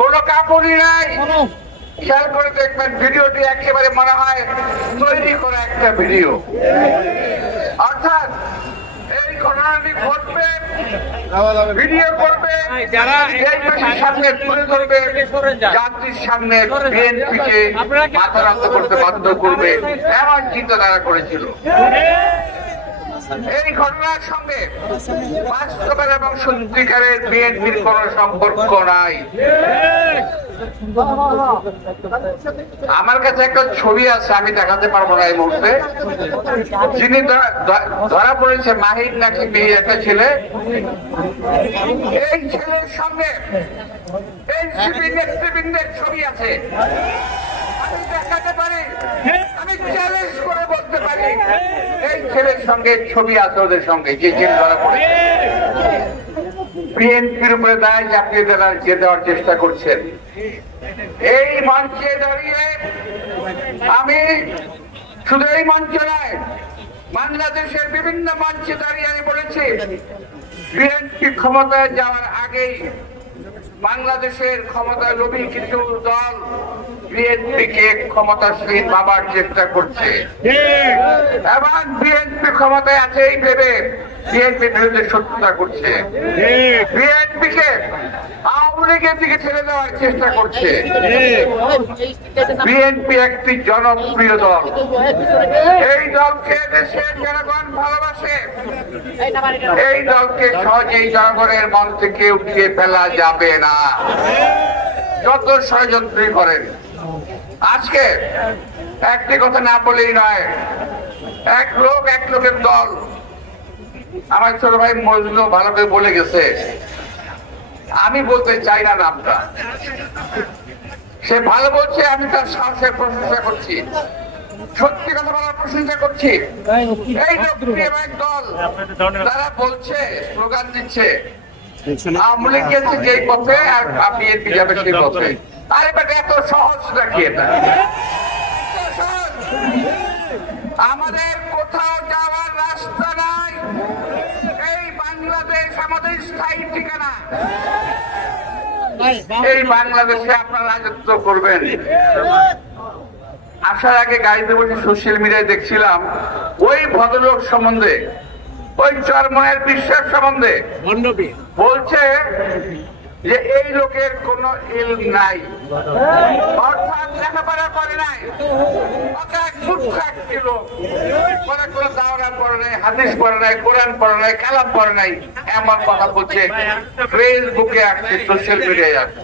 কোনো কাপড়ই নাই। খেয়াল করে দেখবেন ভিডিওটি একেবারে মনে হয় তৈরি করা একটা ভিডিও। অর্থাৎ এই ঘটনাটি ঘটবে, ভিডিও করবে, সামনে তুলে ধরবে, জাতির সামনে বিএনপিকে মাথা নত করতে বাধ্য করবে, এমন চিন্তাধারা করেছিল। এই ঘটনার সঙ্গে বাস্তবের এবং সত্যিকারের বিএনপির কোন সম্পর্ক নাই। আমার কাছে একটা ছবি আছে, আমি দেখাতে পারবো না এই মুহূর্তে। যিনি ধরা পড়েছে মাহির নাকি মেয়ে একটা ছেলে, এই ছেলের সঙ্গে এনসিপি নেতৃবৃন্দের ছবি আছে। আমি দেখাতে পারি, আমি চ্যালেঞ্জ করে বলতে পারি এই ছেলের সঙ্গে ছবি আছে ওদের সঙ্গে, যে ছেলে ধরা পড়েছে। বিএনপির উপরে দায় চাপিয়ে দেওয়ার চেষ্টা করছেন। এই মঞ্চে দাঁড়িয়ে আমি শুধু এই মঞ্চ নয়, বাংলাদেশের বিভিন্ন মঞ্চে দাঁড়িয়ে আমি বলেছি বিএনপি ক্ষমতায় যাওয়ার আগেই বাংলাদেশের ক্ষমতায় লোভী কিছু দল বিএনপিকে ক্ষমতাসীন ভাবার চেষ্টা করছে এবং বিএনপি ক্ষমতায় আছে এই ভেবে বিএনপির বিরুদ্ধে শত্রুতা করছে, বিএনপিকে আওয়ামী লীগের দিকে ছেড়ে দেওয়ার চেষ্টা করছে। বিএনপি একটি জনপ্রিয় দল, এই দলকে দেশের জনগণ ভালোবাসে, এই দলকে সহজেই জনগণের মন থেকে উঠিয়ে ফেলা যাবে না, যত ষড়যন্ত্রই করেন। আজকে একটি কথা না বলেই নয়, এক লোকের দল, আমার ছোট ভাই মজনু ভালো করে বলে গেছে, আমি বলতে চাই না নামটা, সে ভালো বলছে, আমি তার সাহসের প্রশংসা করছি, সত্যি কথা বলার প্রশংসা করছি। এই এক দল তারা বলছে, স্লোগান দিচ্ছে আওয়ামী লীগ গেছে যেই পথে আর বিএনপি যাবে সেই পথে। আরে বেটা, এত সহজ নাকি এটা? আমাদের কোথাও যাওয়ার রাস্তা নাই, এই বাংলাদেশ আমাদের স্থায়ী ঠিকানা। এই বাংলাদেশে আপনারা রাজত্ব করবেন। আসার আগে গাড়িতে বসে সোশ্যাল মিডিয়ায় দেখছিলাম ওই ভদ্রলোক সম্বন্ধে, ওই চরমনের বিশ্বাস সম্বন্ধে বলছে যে এই লোকের কোন ইলম নাই, অর্থাৎ লেখাপড়া করে নাই, কোন দাওরা পড়ে নাই, হাদিস পড়ে নাই, কোরআন পড়ে নাই, কালাম পড়ে নাই, এমন কথা বলছে। ফেসবুকে আসছে, সোশ্যাল মিডিয়ায় আসছে।